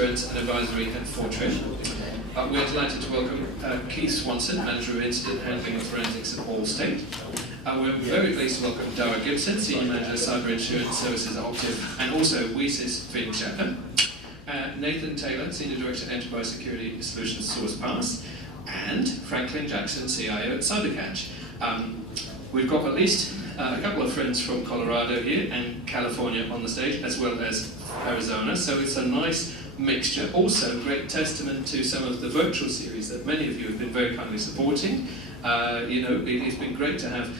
Assurance and Advisory at Fortran. We're delighted to welcome Keith Swanson, Manager of Incident Handling and Forensics at Allstate. We're very pleased to welcome Dara Gibson, Senior Manager of Cyber Insurance Services at Octave, and also MSS Phoenix. Nathan Taylor, Senior Director Enterprise Security Solutions SourcePass, and Franklin Jackson, CIO at Cybercatch. We've got at least a couple of friends from Colorado here and California on the stage, as well as Arizona, so it's a nice mixture. Also, great testament to some of the virtual series that many of you have been very kindly supporting. It's been great to have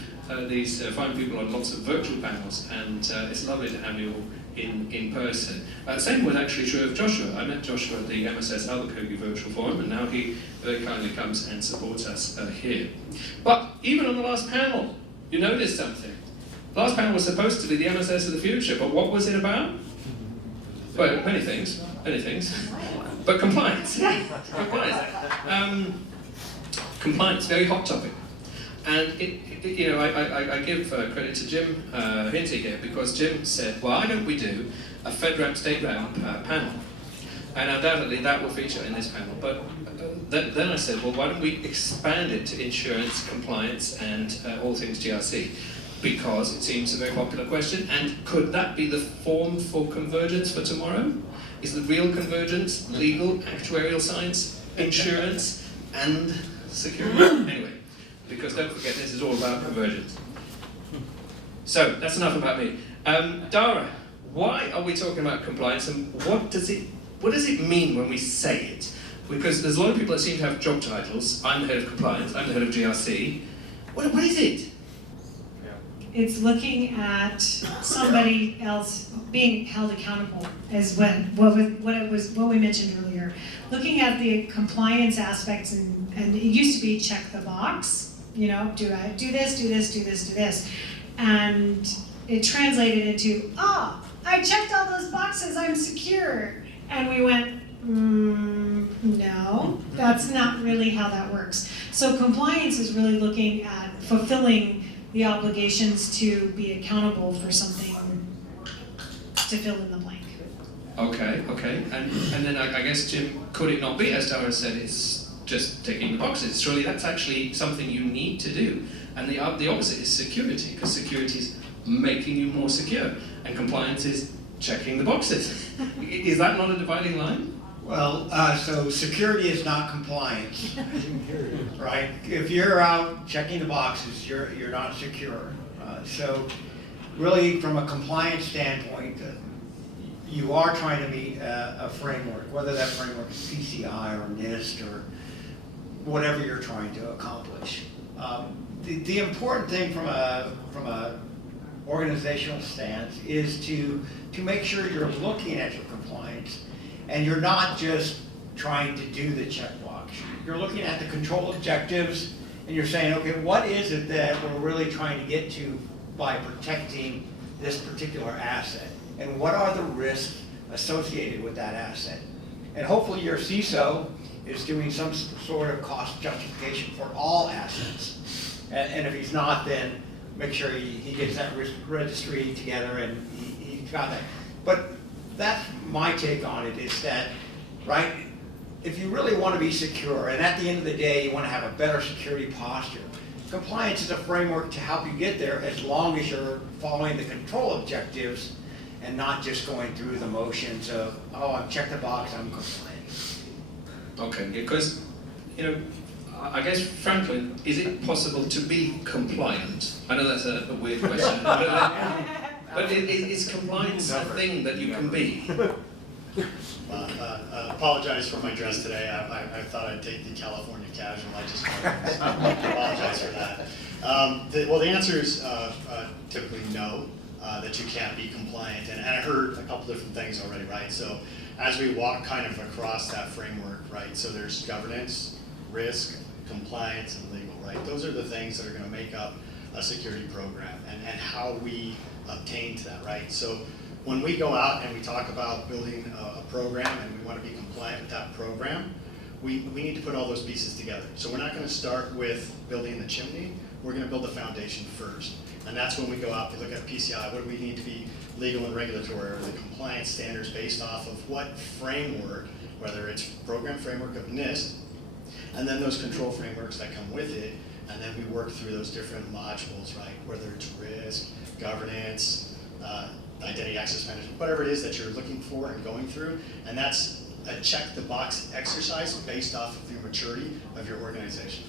these fine people on lots of virtual panels, and it's lovely to have you all in person. Same was actually true of Joshua. I met Joshua at the MSS Albuquerque Virtual Forum, and now he very kindly comes and supports us here. But even on the last panel, you noticed something. The last panel was supposed to be the MSS of the future, but what was it about? Well, many things. But compliance. Compliance, very hot topic. And I give credit to Jim Hinsey here, because Jim said, why don't we do a FedRAMP StateRAMP panel? And undoubtedly that will feature in this panel. But then I said, well, why don't we expand it to insurance, compliance, and all things GRC? Because it seems a very popular question, and could that be the form for convergence for tomorrow? Is the real convergence legal, actuarial science, insurance, and security? Anyway, because don't forget, this is all about convergence. So, that's enough about me. Dara, why are we talking about compliance, and what does it mean when we say it? Because there's a lot of people that seem to have job titles. I'm the head of compliance, I'm the head of GRC. What is it? It's looking at somebody else being held accountable, as what we mentioned earlier. Looking at the compliance aspects, and it used to be check the box, do I do this, and it translated into, I checked all those boxes, I'm secure. And we went, no, that's not really how that works. So compliance is really looking at fulfilling the obligations to be accountable for something to fill in the blank. Okay. And then I guess, Jim, could it not be, as Dara said, it's just ticking the boxes? Surely that's actually something you need to do. And the opposite is security, because security is making you more secure, and compliance is checking the boxes. Is that not a dividing line? Well, so security is not compliance, right? If you're out checking the boxes, you're not secure. So really, from a compliance standpoint, you are trying to meet a framework, whether that framework is PCI or NIST or whatever you're trying to accomplish. The important thing from a organizational stance is to make sure you're looking at your compliance, and you're not just trying to do the checkbox. You're looking at the control objectives, and you're saying, okay, what is it that we're really trying to get to by protecting this particular asset? And what are the risks associated with that asset? And hopefully your CISO is doing some sort of cost justification for all assets. And if he's not, then make sure he gets that risk registry together and he's got that. But that's my take on it, is that, right, if you really want to be secure, and at the end of the day you want to have a better security posture, compliance is a framework to help you get there, as long as you're following the control objectives and not just going through the motions of, I've checked the box, I'm compliant. Okay, because, I guess, Franklin, is it possible to be compliant? I know that's a weird question, but is compliance a thing that you can be? Apologize for my dress today. I thought I'd take the California casual. I just apologize for that. The answer is typically no, that you can't be compliant. And I heard a couple different things already, right? So as we walk kind of across that framework, right? So there's governance, risk, compliance, and legal, right? Those are the things that are going to make up a security program, and how we obtain to that, right? So when we go out and we talk about building a program and we want to be compliant with that program, we need to put all those pieces together. So we're not going to start with building the chimney. We're going to build the foundation first. And that's when we go out and look at PCI. What do we need to be legal and regulatory, or the compliance standards based off of what framework, whether it's program framework of NIST, and then those control frameworks that come with it, and then we work through those different modules, right? Whether it's risk, governance, identity access management, whatever it is that you're looking for and going through. And that's a check the box exercise based off of the maturity of your organization.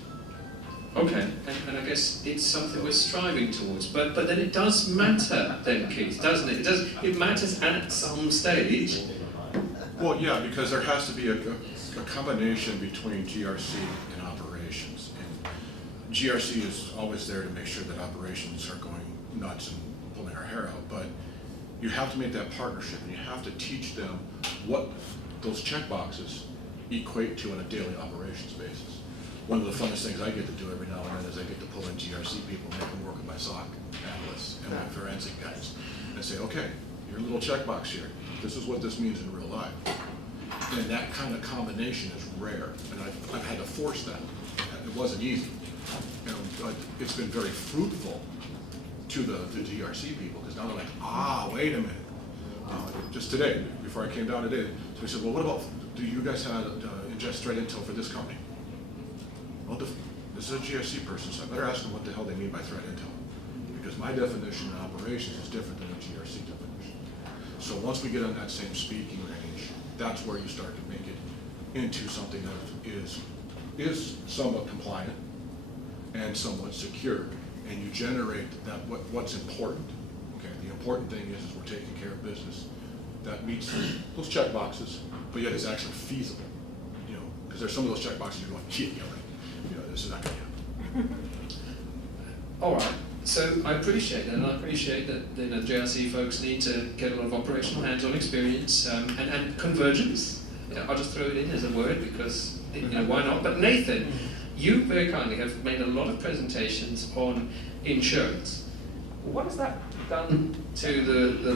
Okay, and I guess it's something we're striving towards, but then it does matter then, Keith, doesn't it? It matters at some stage. Well, yeah, because there has to be a combination between GRC and operations. And GRC is always there to make sure that operations are going nuts and pulling our hair out, but you have to make that partnership, and you have to teach them what those checkboxes equate to on a daily operations basis. One of the funnest things I get to do every now and then is I get to pull in GRC people, make them work with my SOC analysts and my forensic guys, and say, okay, your little checkbox here, this is what this means in real life. And that kind of combination is rare, and I've had to force that. It wasn't easy. But it's been very fruitful to the GRC people, because now they're like, wait a minute. Just today, before I came down today, so we said, well, what about, do you guys have ingest threat intel for this company? Well, this is a GRC person, so I better ask them what the hell they mean by threat intel. Because my definition of operations is different than a GRC definition. So once we get on that same speaking range, that's where you start to make it into something that is somewhat compliant and somewhat secure, and you generate that what's important. Okay, the important thing is we're taking care of business that meets those check boxes, but yet is actually feasible. You know, because there's some of those check boxes you're going, yeah, right. You know, this is not going to happen. All right. So I appreciate that, and I appreciate that GRC folks need to get a lot of operational hands-on experience and convergence. I'll just throw it in as a word because why not? But Nathan, you very kindly have made a lot of presentations on insurance. What has that done to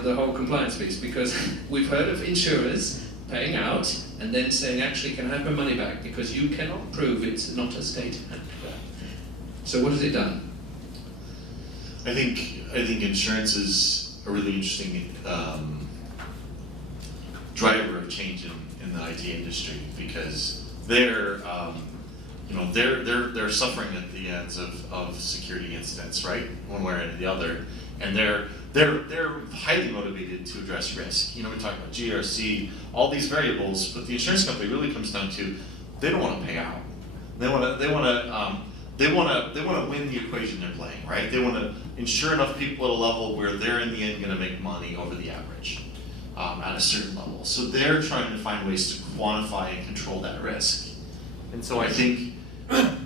the whole compliance piece? Because we've heard of insurers paying out and then saying, actually, can I have my money back? Because you cannot prove it's not a state actor. So what has it done? I think insurance is a really interesting driver of change in the IT industry, because they're suffering at the ends of security incidents, right? One way or the other, and they're highly motivated to address risk. We talk about GRC, all these variables, but the insurance company really comes down to they don't want to pay out. They want to win the equation they're playing, right? They want to insure enough people at a level where they're in the end going to make money over the average at a certain level. So they're trying to find ways to quantify and control that risk. And so I think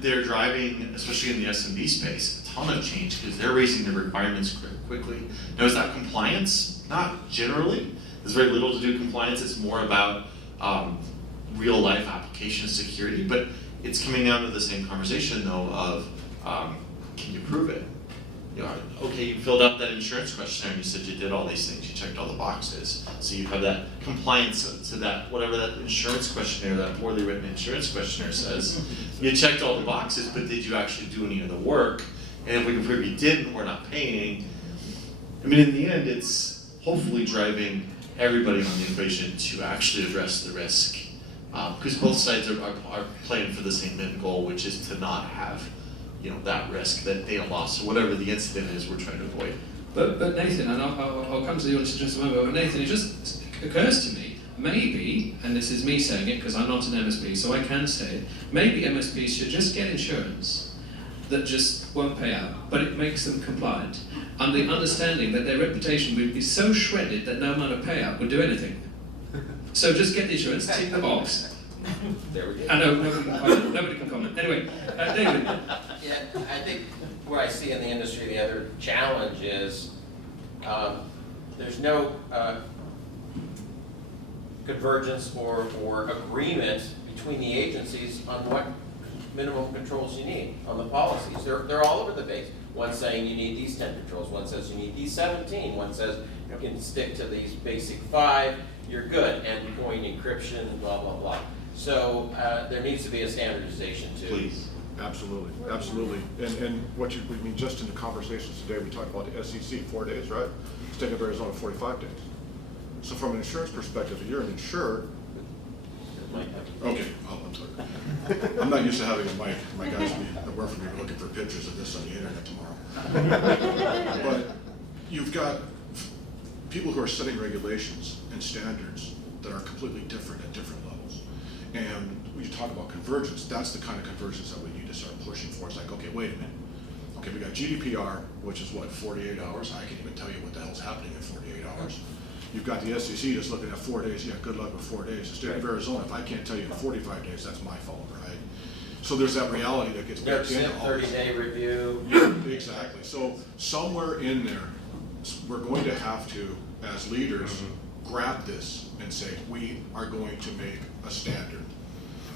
they're driving, especially in the SMB space, a ton of change because they're raising their requirements quickly. Now, is that compliance? Not generally. There's very little to do with compliance. It's more about real life application security, but it's coming down to the same conversation though of can you prove it? Okay, you filled out that insurance questionnaire and you said you did all these things, you checked all the boxes. So you have that compliance to that, whatever that insurance questionnaire, that poorly written insurance questionnaire says. You checked all the boxes, but did you actually do any of the work? And if we can prove you didn't, we're not paying. I mean, in the end, it's hopefully driving everybody on the equation to actually address the risk. Because both sides are playing for the same end goal, which is to not have that risk, that data loss, or whatever the incident is we're trying to avoid. But Nathan, and I'll come to the audience in just a moment, but Nathan, it just occurs to me, maybe, and this is me saying it because I'm not an MSP, so I can say it, maybe MSPs should just get insurance that just won't pay out, but it makes them compliant, and the understanding that their reputation would be so shredded that no amount of payout would do anything. So just get the insurance, tick the box. There we go. I know nobody can comment. Anyway, David. Yeah, I think what I see in the industry, the other challenge is there's no convergence or agreement between the agencies on what minimum controls you need on the policies. They're all over the place. One saying you need these 10 controls, one says you need these 17, one says you can stick to these basic 5, you're good, endpoint encryption, blah, blah, blah. So there needs to be a standardization too. Please. Absolutely, absolutely. And what you, I mean, just in the conversations today, we talked about the SEC, 4 days, right? State of Arizona, 45 days. So from an insurance perspective, if you're an insurer, okay, oh, I'm sorry. I'm not used to having a mic. My guys will work for me looking for pictures of this on the internet tomorrow. But you've got people who are setting regulations and standards that are completely different at different levels. And when you talk about convergence, that's the kind of convergence that we need to start pushing for. It's like, okay, wait a minute. Okay, we got GDPR, which is what, 48 hours? I can't even tell you what the hell's happening in 48 hours. You've got the SEC that's looking at 4 days. Yeah, good luck with 4 days. The state of Arizona, if I can't tell you in 45 days, that's my fault, right? So there's that reality that gets baked into all this. 30-day review. Yeah, exactly. So somewhere in there, we're going to have to, as leaders, grab this and say, we are going to make a standard,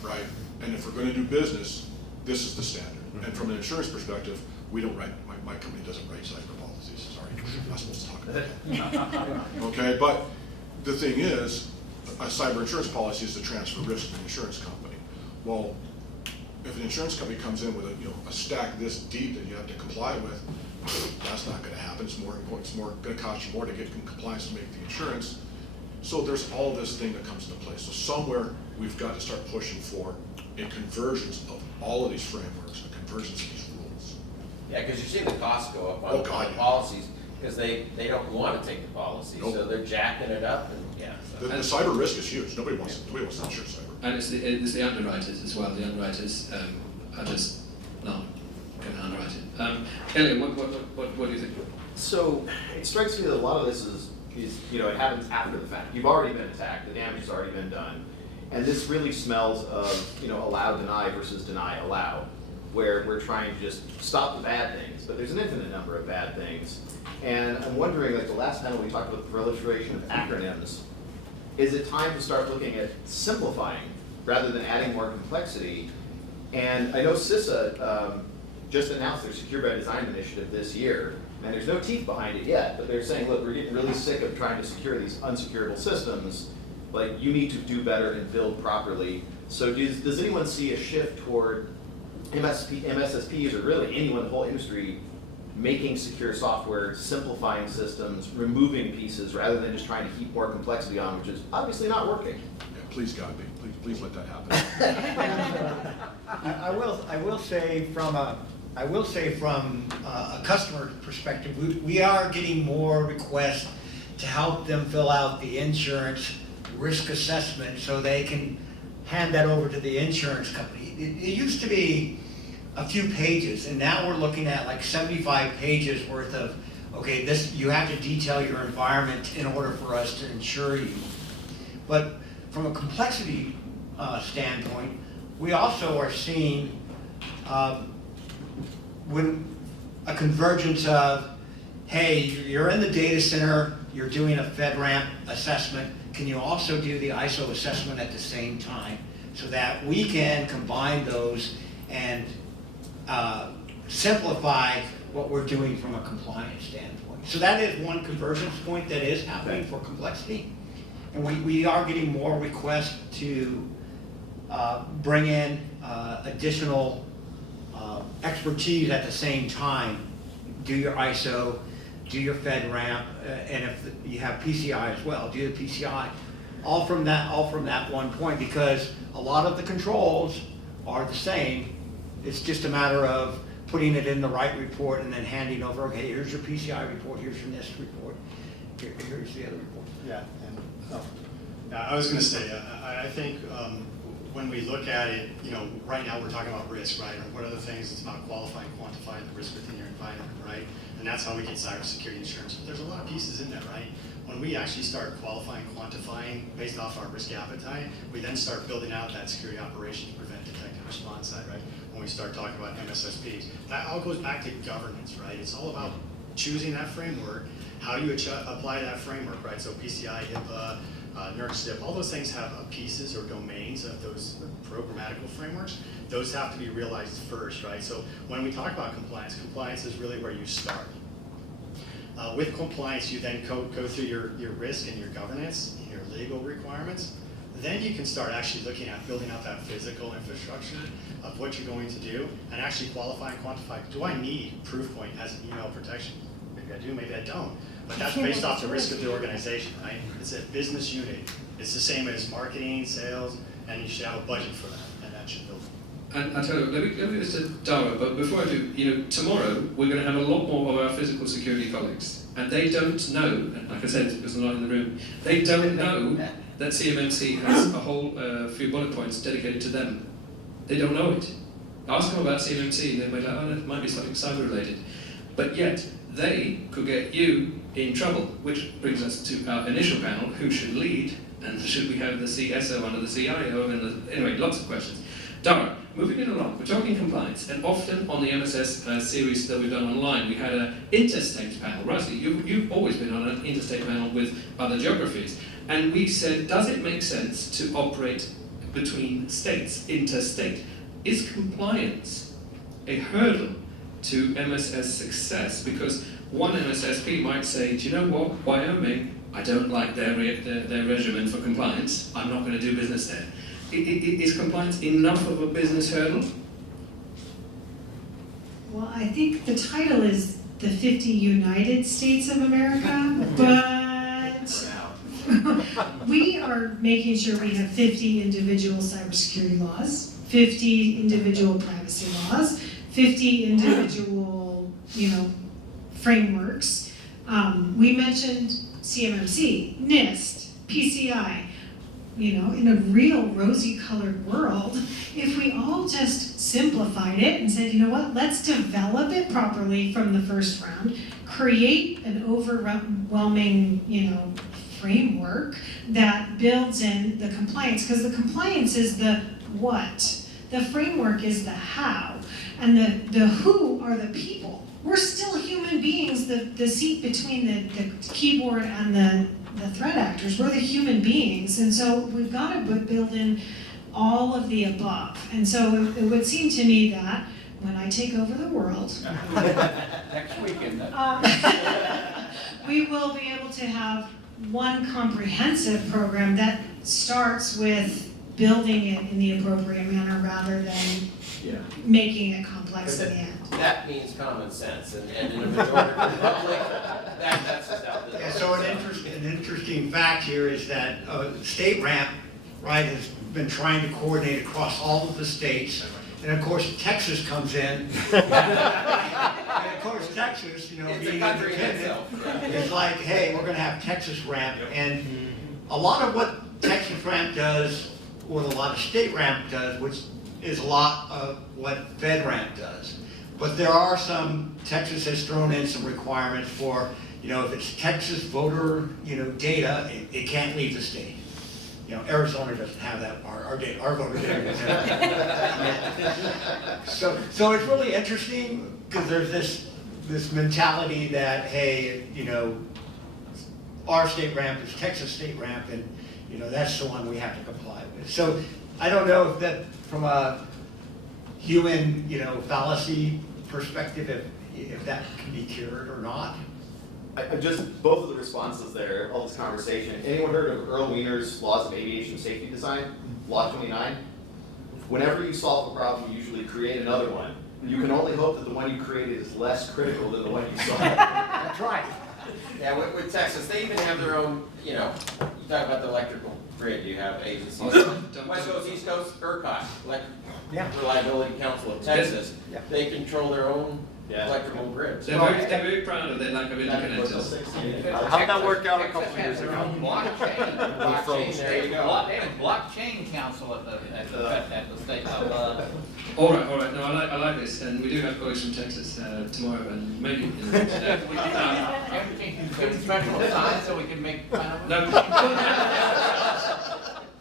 right? And if we're going to do business, this is the standard. And from an insurance perspective, we don't write, my company doesn't write cyber policies. Sorry, I'm not supposed to talk about that. Okay, but the thing is, a cyber insurance policy is to transfer risk to an insurance company. Well, if an insurance company comes in with a stack this deep that you have to comply with, that's not going to happen. It's more important. It's more going to cost you more to get in compliance to make the insurance. So there's all this thing that comes into play. So somewhere we've got to start pushing for a convergence of all of these frameworks, a convergence of these rules. Yeah, because you're seeing the costs go up on, Oh, God, on yeah. policies because they don't want to take the policy, Nope. so they're jacking it up and yeah. So. The cyber risk is huge. Nobody wants to insure cyber. And it's the underwriters as well. The underwriters are just not going to underwrite it. Elliot, what do you think? So it strikes me that a lot of this is it happens after the fact. You've already been attacked. The damage has already been done, and this really smells of allow, deny versus deny, allow, where we're trying to just stop the bad things. But there's an infinite number of bad things, and I'm wondering, like the last panel we talked about the proliferation of acronyms. Is it time to start looking at simplifying rather than adding more complexity? And I know CISA just announced their Secure by Design initiative this year, and there's no teeth behind it yet, but they're saying, look, we're getting really sick of trying to secure these unsecurable systems. Like, you need to do better and build properly. So does anyone see a shift toward MSSPs, or really anyone in the whole industry, making secure software, simplifying systems, removing pieces, rather than just trying to heap more complexity on, which is obviously not working? Yeah, please, God, please let that happen. I will say from a customer perspective, we are getting more requests to help them fill out the insurance risk assessment so they can hand that over to the insurance company. It used to be a few pages, and now we're looking at like 75 pages worth of, okay, this, you have to detail your environment in order for us to insure you. But from a complexity standpoint, we also are seeing when a convergence of, hey, you're in the data center, you're doing a FedRAMP assessment, can you also do the ISO assessment at the same time, so that we can combine those and simplify what we're doing from a compliance standpoint. So that is one convergence point that is happening for complexity. And we are getting more requests to bring in additional expertise at the same time. Do your ISO, do your FedRAMP, and if you have PCI as well, do the PCI. All from that one point, because a lot of the controls are the same. It's just a matter of putting it in the right report and then handing over, okay, here's your PCI report, here's your NIST report, here's the other report. Yeah, I was going to say, I think when we look at it, right now we're talking about risk, right? And what are the things? It's about qualifying, quantifying the risk within your environment, right? And that's how we get cybersecurity insurance. But there's a lot of pieces in there, right? When we actually start qualifying, quantifying based off our risk appetite, we then start building out that security operations, prevent, detect, and response side, right? When we start talking about MSSPs, that all goes back to governance, right? It's all about choosing that framework, how you apply that framework, right? So PCI, HIPAA, NERC, all those things have pieces or domains of those programmatical frameworks. Those have to be realized first, right? So when we talk about compliance, compliance is really where you start. With compliance, you then go through your risk and your governance and your legal requirements. then you can start actually looking at building out that physical infrastructure of what you're going to do and actually qualify and quantify. Do I need Proofpoint as an email protection? Maybe I do, maybe I don't. But that's based off the risk of the organization, right? It's a business unit. It's the same as marketing, sales, and you should have a budget for that, and that should build. And I tell you, let me give this to Dara, but before I do, tomorrow we're going to have a lot more of our physical security colleagues, and they don't know, and like I said, because they're not in the room, they don't know that CMMC has a whole few bullet points dedicated to them. They don't know it. Ask them about CMMC, and they might be like, oh, that might be something cyber related. But yet, they could get you in trouble, which brings us to our initial panel, who should lead, and should we have the CSO under the CIO, and anyway, lots of questions. Dara, moving it along, we're talking compliance, and often on the MSS series that we've done online, we had an interstate panel. Rusty, you've always been on an interstate panel with other geographies, and we said, does it make sense to operate between states, interstate? Is compliance a hurdle to MSS success? Because one MSSP might say, do you know what, Wyoming, I don't like their regimen for compliance, I'm not going to do business there. Is compliance enough of a business hurdle? Well, I think the title is the 50 United States of America, but we are making sure we have 50 individual cybersecurity laws, 50 individual privacy laws, 50 individual, frameworks. We mentioned CMMC, NIST, PCI. In a real rosy-colored world, if we all just simplified it and said, you know what, let's develop it properly from the first round, create an overwhelming, framework that builds in the compliance, because the compliance is the what, the framework is the how, and the who are the people. We're still human beings, the seat between the keyboard and the threat actors, we're the human beings, and so we've got to build in all of the above. And so it would seem to me that when I take over the world, Next weekend. we will be able to have one comprehensive program that starts with building it in the appropriate manner rather than making it complex in the end. That means common sense, and in a majority of the public, that's just out the door. So an interesting fact here is that state ramp, right, has been trying to coordinate across all of the states, and of course Texas comes in, and of course Texas, being independent, is like, hey, we're going to have Texas ramp, and a lot of what Texas ramp does, what a lot of state ramp does, which is a lot of what FedRAMP does. But there are some, Texas has thrown in some requirements for, if it's Texas voter, data, it can't leave the state. Arizona doesn't have that, our voter data doesn't have that. So it's really interesting because there's this mentality that, hey, our state ramp is Texas state ramp, and that's the one we have to comply with. So I don't know if that, from a human, fallacy perspective, if that can be cured or not. I just, both of the responses there, all this conversation, anyone heard of Earl Wiener's Laws of Aviation Safety Design, Law 29? Whenever you solve a problem, you usually create another one. You can only hope that the one you created is less critical than the one you solved. That's right. Yeah, with Texas, they even have their own, you talk about the electrical grid, you have agencies. West Coast, East Coast, ERCOT, Reliability Council of Texas, they control their own electrical grids. They're very proud of their lack of independence. How'd that work out a couple years ago? Blockchain, there you go. They have a blockchain council at the state level. All right. No, I like this, and we do have colleagues from Texas tomorrow, and maybe today. Good special signs so we can make fun of them.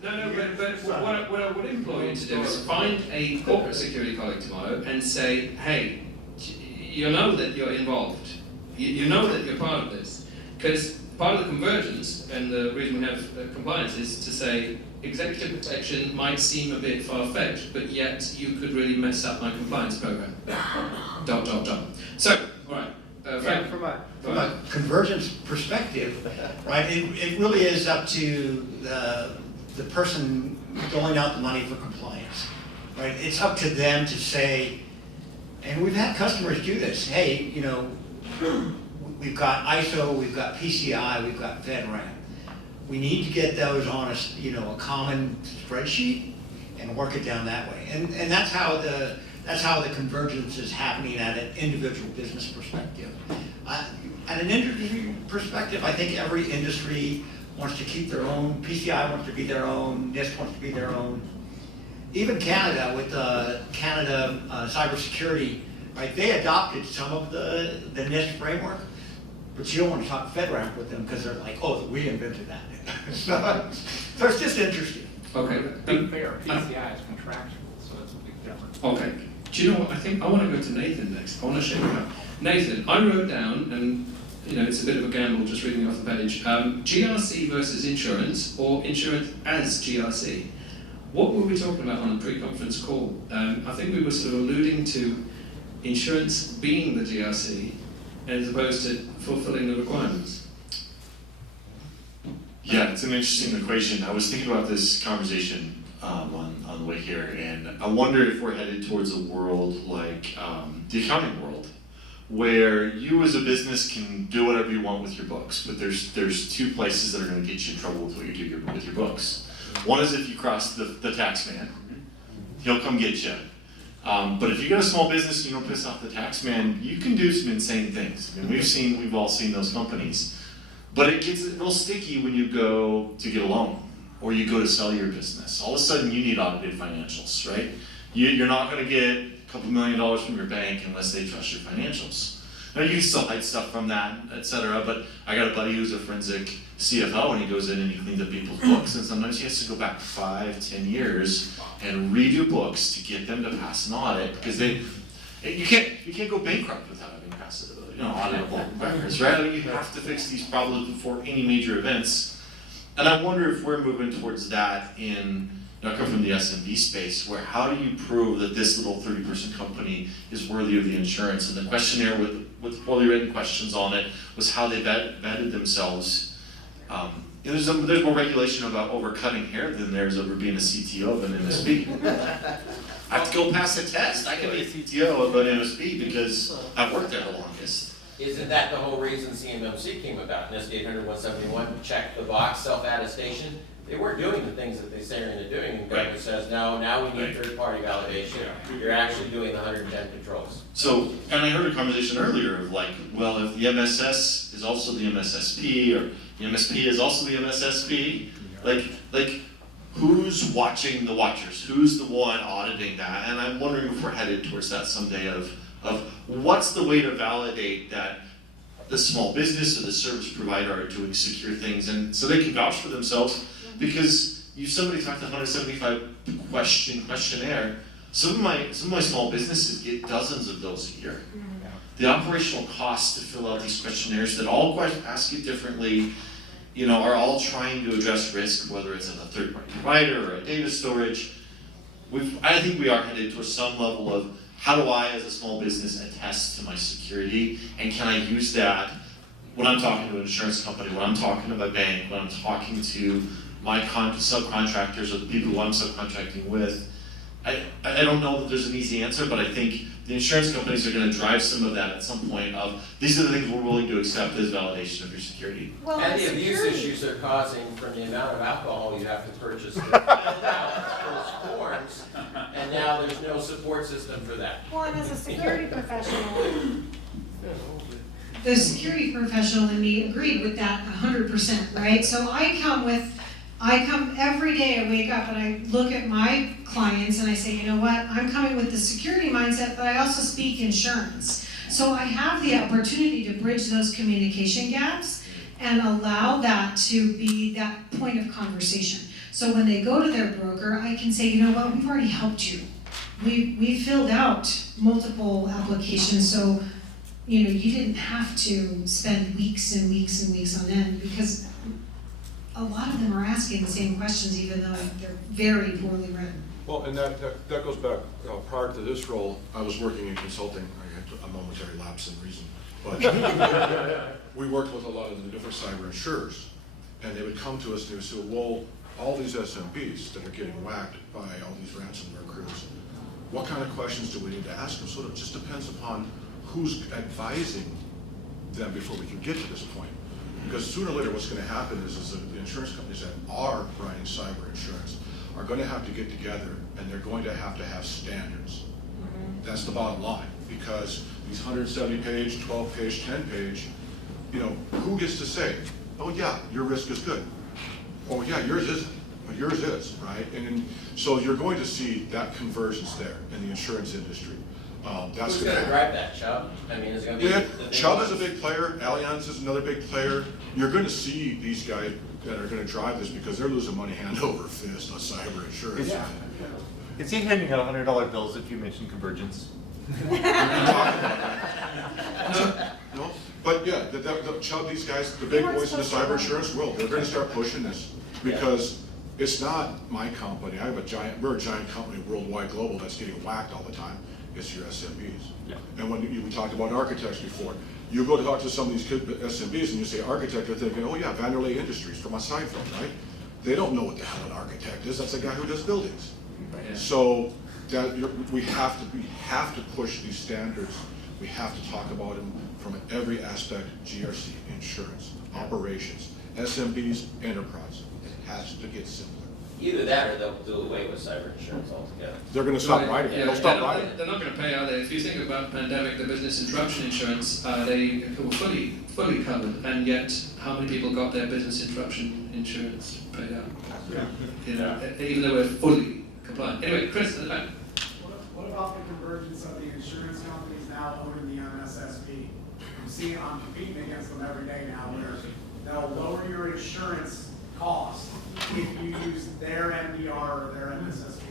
But what I would implore you to do is find a corporate security colleague tomorrow and say, hey, you know that you're involved. You know that you're part of this. Because part of the convergence, and the reason we have compliance, is to say, executive protection might seem a bit far-fetched, but yet you could really mess up my compliance program. ... So, all right. From a convergence perspective, right, it really is up to the the person doling out the money for compliance, right? It's up to them to say, and we've had customers do this, hey, you know, we've got ISO, we've got PCI, we've got FedRAMP. We need to get those on a common spreadsheet and work it down that way. And that's how the convergence is happening at an individual business perspective. At an industry perspective, I think every industry wants to keep their own. PCI wants to be their own. NIST wants to be their own. Even Canada, with Canada cybersecurity, right? They adopted some of the NIST framework, but you don't want to talk FedRAMP with them because they're like, oh, we invented that. So it's just interesting. Okay. To be fair, PCI is contractual, so it's a big difference. Okay. Do you know what? I think I want to go to Nathan next. I want to shake him up. Nathan, I wrote down, and you know, it's a bit of a gamble just reading off the page, GRC versus insurance, or insurance as GRC. What were we talking about on the pre-conference call? I think we were sort of alluding to insurance being the GRC as opposed to fulfilling the requirements. Yeah, it's an interesting equation. I was thinking about this conversation on the way here, and I wonder if we're headed towards a world like the accounting world, where you as a business can do whatever you want with your books, but there's two places that are going to get you in trouble with what you do with your books. One is if you cross the tax man, he'll come get you. But if you got a small business and you don't piss off the tax man, you can do some insane things. I mean, we've all seen those companies. But it gets a little sticky when you go to get a loan or you go to sell your business. All of a sudden you need audited financials, right? You're not going to get a couple $1 million from your bank unless they trust your financials. Now you can still hide stuff from that, etc. But I got a buddy who's a forensic CFO, and he goes in and he cleans up people's books, and sometimes he has to go back 5-10 years and redo books to get them to pass an audit, because you can't go bankrupt without having passed auditable records, right? I mean, you have to fix these problems before any major events. And I wonder if we're moving towards that I come from the SMB space, where how do you prove that this little 30-person company is worthy of the insurance? And the questionnaire with poorly written questions on it was how they vetted themselves. There's more regulation about overcutting hair than there's over being a CTO of an MSP. I have to go pass a test. I can be a CTO of an MSP because I've worked there the longest. Isn't that the whole reason CMMC came about? NIST 800-171, check the box, self-attestation. They weren't doing the things that they say they're doing, and government says, no, now we need third-party validation. You're actually doing the 110 controls. So, and I heard a conversation earlier of like, well, if the MSS is also the MSSP, or the MSP is also the MSSP, like who's watching the watchers? Who's the one auditing that? And I'm wondering if we're headed towards that someday of what's the way to validate that the small business or the service provider are doing secure things, and so they can vouch for themselves. Because somebody talked to 175 questionnaire. Some of my small businesses get dozens of those a year. The operational costs to fill out these questionnaires that all ask it differently, are all trying to address risk, whether it's in a third-party provider or a data storage. I think we are headed towards some level of how do I, as a small business, attest to my security, and can I use that when I'm talking to an insurance company, when I'm talking to my bank, when I'm talking to my subcontractors or the people who I'm subcontracting with. I don't know that there's an easy answer, but I think the insurance companies are going to drive some of that at some point of, these are the things we're willing to accept as validation of your security. Well, And the abuse issues they're causing from the amount of alcohol you have to purchase to fill out those forms, and now there's no support system for that. Well, and as a security professional, the security professional in me agreed with that 100%, right? So I come every day, I wake up and I look at my clients and I say, you know what, I'm coming with the security mindset, but I also speak insurance. So I have the opportunity to bridge those communication gaps and allow that to be that point of conversation. So when they go to their broker, I can say, you know what, we've already helped you. We filled out multiple applications, so you didn't have to spend weeks and weeks and weeks on end, because a lot of them are asking the same questions, even though they're very poorly written. Well, and that goes back, prior to this role, I was working in consulting. I had a momentary lapse in reason. But we worked with a lot of the different cyber insurers. And they would come to us and they would say, well, all these SMBs that are getting whacked by all these ransomware crews, what kind of questions do we need to ask them? So it just depends upon who's advising them before we can get to this point. Because sooner or later what's going to happen is that the insurance companies that are writing cyber insurance are going to have to get together and they're going to have standards. That's the bottom line, because these 170-page, 12-page, 10-page, you know, who gets to say, oh yeah, your risk is good. Oh yeah, yours isn't, but yours is, right? And so you're going to see that convergence there in the insurance industry. That's Who's going to drive that, Chubb? I mean, is it going to be the big Chubb ones? is a big player. Allianz is another big player. You're going to see these guys that are going to drive this because they're losing money hand over fist on cyber insurance. Yeah. Is he handing out $100 bills if you mention convergence? No, but yeah, the Chubb, these guys, the big boys in the cyber insurance world, they're going to start pushing this because it's not my company. We're a giant company, worldwide, global, that's getting whacked all the time. It's your SMBs. Yeah. And when we talked about architects before, you go to talk to some of these SMBs and you say architect, they're thinking, oh yeah, Vanderlei Industries from a Seinfeld, right? They don't know what the hell an architect is. That's a guy who does buildings. Yeah. So that we have to push these standards. We have to talk about them from every aspect: GRC, insurance, operations, SMBs, enterprise. It has to get simpler. Either that or they'll do away with cyber insurance altogether. They're going to stop writing. Yeah, They'll stop writing. they're not going to pay, are they? If you think about the pandemic, the business interruption insurance, they were fully covered, and yet how many people got their business interruption insurance paid out? Yeah. You know, even though we're fully compliant. Anyway, Chris, at the back. What about the convergence of the insurance companies now owning the MSSP? I'm competing against them every day now, where they'll lower your insurance cost if you use their MDR or their MSSP.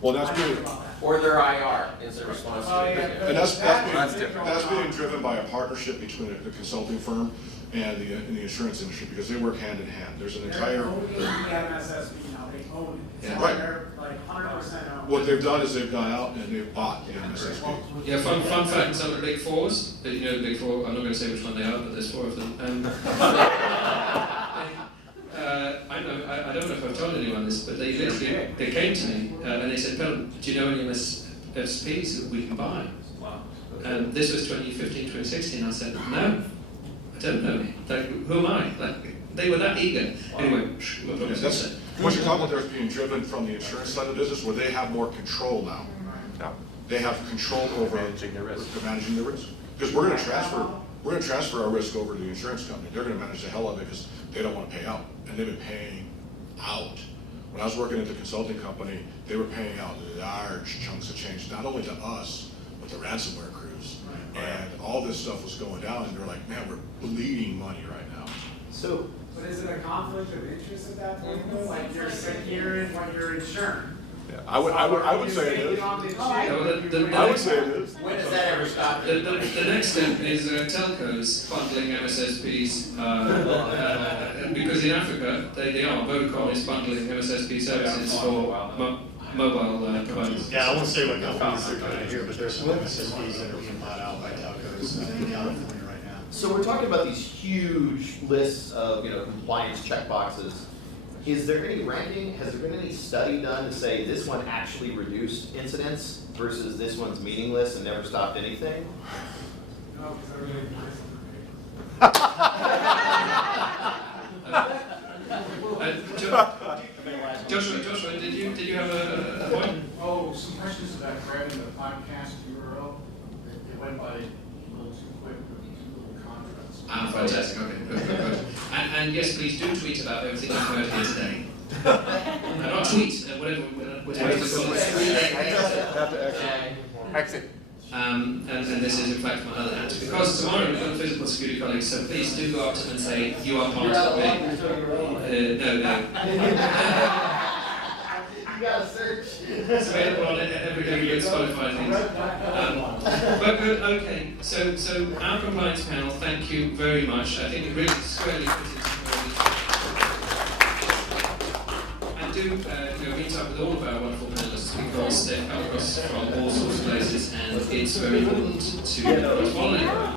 Well, that's How do you being, feel about that? Or their IR is the response to it. and That's different. that's being driven by a partnership between the consulting firm and the insurance industry, because they work hand in hand. There's an They're entire. owning the MSSP now, they own it. Yeah. Right. They're like 100% owned. What they've done is they've gone out and they've bought the MSSP. Yeah, fun fact, some of the big fours, you know the big four, I'm not going to say which one they are, but there's four of them. I don't know if I've told anyone this, but they literally, they came to me and they said, Bill, do you know any MSSPs that we can buy? Wow. And this was 2015, 2016. I said, no, I don't know. Like, who am I? Like, they were that eager. Anyway, we'll probably That's say. what you're talking about there is being driven from the insurance side of the business, where they have more control now. Yeah. They have control over Managing their risk. managing the risk. Because we're going to transfer our risk over to the insurance company. They're going to manage the hell of it because they don't want to pay out, and they've been paying out. When I was working at the consulting company, they were paying out large chunks of change, not only to us, but the ransomware crews. And all this stuff was going down, and they're like, man, we're bleeding money right now. So, But is it a conflict of interest at that point though? Like you're securing what you're insuring? Yeah, I would say it is. Yeah, well, I would say it is. When does that ever stop? The next step is telcos bundling MSSPs because in Africa they are. Vodacom is bundling MSSP services for mobile providers. Yeah, I won't say what companies they're doing here, but there's some MSSPs that are being bought out by telcos in California right now. so we're talking about these huge lists of, compliance checkboxes. Is there any ranking? Has there been any study done to say this one actually reduced incidents versus this one's meaningless and never stopped anything? No, because everybody Joshua, did you have a point? Oh, some questions about grabbing the podcast URL. It went by a little too quick with two little contrasts. Ah, fantastic. Okay, good. And yes, please do tweet about everything you've heard here today. Not tweet, whatever it's called. Have to exit. Exit. And this is in fact my other hand. Because tomorrow we've got physical security colleagues, so please do go up to them and say, you are part of me. No. You gotta search. It's available on every good Spotify thing. But good, okay. So our compliance panel, thank you very much. I think it really squarely fits into and do meet up with all of our wonderful panelists because they've come across from all sorts of places and it's very important to follow.